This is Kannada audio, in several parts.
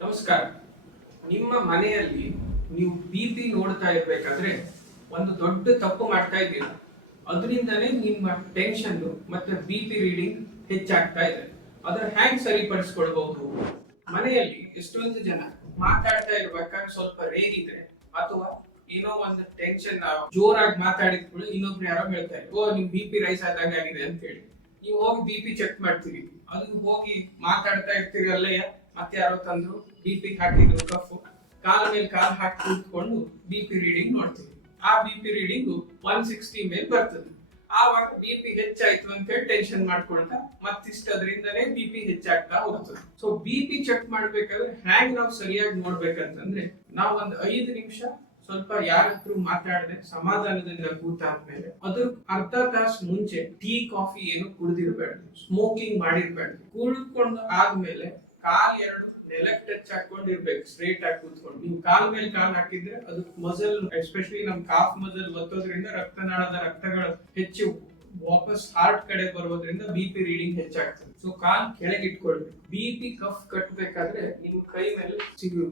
ನಮಸ್ಕಾರ. ನಿಮ್ಮ ಮನೆಯಲ್ಲಿ ನೀವು BP ನೋಡ್ತಾ ಇರ್ಬೇಕಾದ್ರೆ ಒಂದು ದೊಡ್ಡ ತಪ್ಪು ಮಾಡ್ತಾ ಇದ್ದೀರಾ. ಅದರಿಂದನೇ ನಿಮ್ಮ ಟೆನ್ಷನ್ ಮತ್ತೆ BP ರೀಡಿಂಗ್ ಹೆಚ್ಚಾಗ್ತಾ ಇದೆ. ಅದರ ಹ್ಯಾಂಗ್ ಸರಿಪಡಿಸ್ಕೊಳ್ಬಹುದು? ಮನೆಯಲ್ಲಿ ಎಷ್ಟೊಂದು ಜನ ಮಾತಾಡ್ತಾ ಇರ್ಬೇಕಾದ್ರೆ ಸ್ವಲ್ಪ ರೇಗಿದ್ರೆ ಅಥವಾ ಏನೋ ಒಂದು ಟೆನ್ಷನ್ ಜೋರಾಗಿ ಮಾತಾಡಿದ್ಗಳು ಇನ್ನೊಬ್ರು ಯಾರೋ ಹೇಳ್ತಾರೆ, ಓ ನಿಮ್ BP ರೈಸ್ ಆದಾಗ ಆಗಿದೆ ಅಂತ ಹೇಳಿ ನೀವು ಹೋಗಿ BP ಚೆಕ್ ಮಾಡ್ತೀರಿ. ಅದು ಹೋಗಿ ಮಾತಾಡ್ತಾ ಇರ್ತೀರಿ ಅಲ್ಲಯ್ಯ, ಮತ್ತೆ ಯಾರೋ ತಂದ್ರು BP ಹಾಕಿದ್ರು ಕಫ್, ಕಾಲ ಮೇಲೆ ಕಾಲ್ ಹಾಕಿ ಕೂತ್ಕೊಂಡು BP ರೀಡಿಂಗ್ ನೋಡ್ತೀವಿ. ಆ BP ರೀಡಿಂಗ್ 160 ಮೇಲೆ ಬರ್ತದೆ. ಆವಾಗ BP ಹೆಚ್ಚಾಯ್ತು ಅಂತ ಹೇಳಿ ಟೆನ್ಷನ್ ಮಾಡ್ಕೊಳ್ತಾ ಮತ್ತಿಷ್ಟು ಅದರಿಂದನೇ BP ಹೆಚ್ಚಾಗ್ತಾ ಹೋಗ್ತದೆ. ಸೊ BP ಚೆಕ್ ಮಾಡ್ಬೇಕಾದ್ರೆ ಹ್ಯಾಂಗ್ ನಾವು ಸರಿಯಾಗಿ ನೋಡ್ಬೇಕಂತಂದ್ರೆ, ನಾವು ಒಂದು 5 ನಿಮಿಷ ಸ್ವಲ್ಪ ಯಾರ ಹತ್ರ ಮಾತಾಡದೆ ಸಮಾಧಾನದಿಂದ ಕೂತಾದ್ಮೇಲೆ ಅದ್ರ ಅರ್ಧ ತಾಸು ಮುಂಚೆ ಟೀ ಕಾಫಿ ಏನು ಕುಡಿದಿರ್ಬೇಡ್ದು, ಸ್ಮೋಕಿಂಗ್ ಮಾಡಿರ್ಬೇಡ್ದು. ಕುಳಿತುಕೊಂಡು ಆದ್ಮೇಲೆ ಕಾಲ್ ಎರಡು ನೆಲಕ್ಕೆ ಟಚ್ ಹಾಕೊಂಡಿರ್ಬೇಕು, ಸ್ಟ್ರೇಟ್ ಆಗಿ ಕೂತ್ಕೊಂಡು. ನೀವು ಕಾಲ್ ಮೇಲೆ ಕಾಲ್ ಹಾಕಿದ್ರೆ ಅದು ಮಸಲ್, ಎಸ್ಪೆಷಲಿ ನಮ್ ಕಾಫ್ ಮಸಲ್ ಒತ್ತೋದ್ರಿಂದ ರಕ್ತನಾಳದ ರಕ್ತಗಳು ಹೆಚ್ಚು ವಾಪಸ್ ಹಾರ್ಟ್ ಕಡೆ ಬರೋದ್ರಿಂದ BP ರೀಡಿಂಗ್ ಹೆಚ್ಚಾಗ್ತದೆ. ಸೊ ಕಾಲ್ ಕೆಳಗೆ ಇಟ್ಕೊಳ್ಬೇಕು. BP ಕಫ್ ಕಟ್ಟಬೇಕಾದ್ರೆ ನಿಮ್ ಕೈ ಮೇಲೆ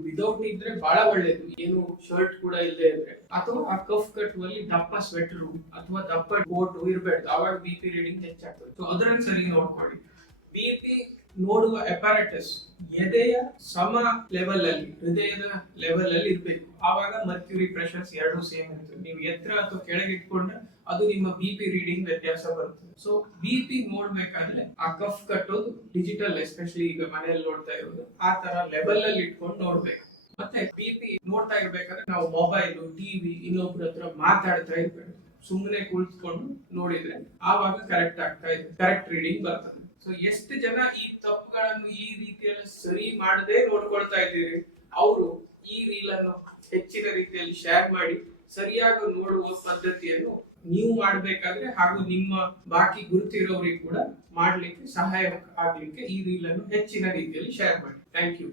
ವಿದೌಟ್ ಇದ್ರೆ ಬಹಳ ಒಳ್ಳೇದು, ಏನು ಶರ್ಟ್ ಕೂಡ ಇಲ್ಲದೆ ಇದ್ರೆ. ಅಥವಾ ಆ ಕಫ್ ಕಟ್ಟುವಲ್ಲಿ ದಪ್ಪ ಸ್ವೆಟರ್ ಅಥವಾ ದಪ್ಪ ಕೋಟ್ ಇರ್ಬೇಡ್ದು, ಆವಾಗ BP ರೀಡಿಂಗ್ ಹೆಚ್ಚಾಗ್ತದೆ. ಸೊ ಅದನ್ನ ಸರಿ ನೋಡ್ಕೊಳ್ಳಿ. BP ನೋಡುವ ಅಪಾರಟಸ್ ಎದೆಯ ಸಮ ಲೆವೆಲ್ ಅಲ್ಲಿ, ಹೃದಯದ ಲೆವೆಲ್ ಅಲ್ಲಿ ಇರ್ಬೇಕು. ಆವಾಗ ಮರ್ಕ್ಯೂರಿ ಪ್ರೆಷರ್ಸ್ ಎರಡು ಸೇಮ್ ಇರ್ತದೆ. ನೀವು ಎತ್ತರ ಅಥವಾ ಕೆಳಗೆ ಇಟ್ಕೊಂಡ್ರೆ ಅದು ನಿಮ್ಮ BP ರೀಡಿಂಗ್ ವ್ಯತ್ಯಾಸ ಬರ್ತದೆ. ಸೊ BP ನೋಡ್ಬೇಕಾದ್ರೆ ಆ ಕಫ್ ಕಟ್ಟೋದು ಡಿಜಿಟಲ್, ಎಸ್ಪೆಷಲಿ ಈಗ ಮನೆಯಲ್ಲಿ ನೋಡ್ತಾ ಇರೋದು ಆ ತರ ಲೆವೆಲ್ ಅಲ್ಲಿ ಇಟ್ಕೊಂಡು ನೋಡ್ಬೇಕು. ಮತ್ತೆ BP ನೋಡ್ತಾ ಇರ್ಬೇಕಾದ್ರೆ ನಾವು ಮೊಬೈಲ್, ಟಿವಿ, ಇನ್ನೊಬ್ರ ಹತ್ರ ಮಾತಾಡ್ತಾ ಇರ್ಬೇಕು. ಸುಮ್ಮನೆ ಕುಳಿತುಕೊಂಡು ನೋಡಿದ್ರೆ ಆವಾಗ ಕರೆಕ್ಟ್ ಆಗ್ತಾ ಇದೆ, ಕರೆಕ್ಟ್ ರೀಡಿಂಗ್ ಬರ್ತದೆ. ಸೊ ಎಷ್ಟು ಜನ ಈ ತಪ್ಪುಗಳನ್ನು ಈ ರೀತಿಯಲ್ಲಿ ಸರಿ ಮಾಡದೆ ನೋಡ್ಕೊಳ್ತಾ ಇದ್ದೀರಿ, ಅವರು ಈ ರೀಲ್ ಅನ್ನು ಹೆಚ್ಚಿನ ರೀತಿಯಲ್ಲಿ ಶೇರ್ ಮಾಡಿ ಸರಿಯಾಗಿ ನೋಡುವ ಪದ್ಧತಿಯನ್ನು ನೀವು ಮಾಡಬೇಕಾದ್ರೆ ಹಾಗೂ ನಿಮ್ಮ ಬಾಕಿ ಗುರುತಿರೋರಿಗೆ ಕೂಡ ಮಾಡ್ಲಿಕ್ಕೆ ಸಹಾಯ ಆಗ್ಲಿಕ್ಕೆ ಈ ರೀಲ್ ಅನ್ನು ಹೆಚ್ಚಿನ ರೀತಿಯಲ್ಲಿ ಶೇರ್ ಮಾಡಿ. Thank you.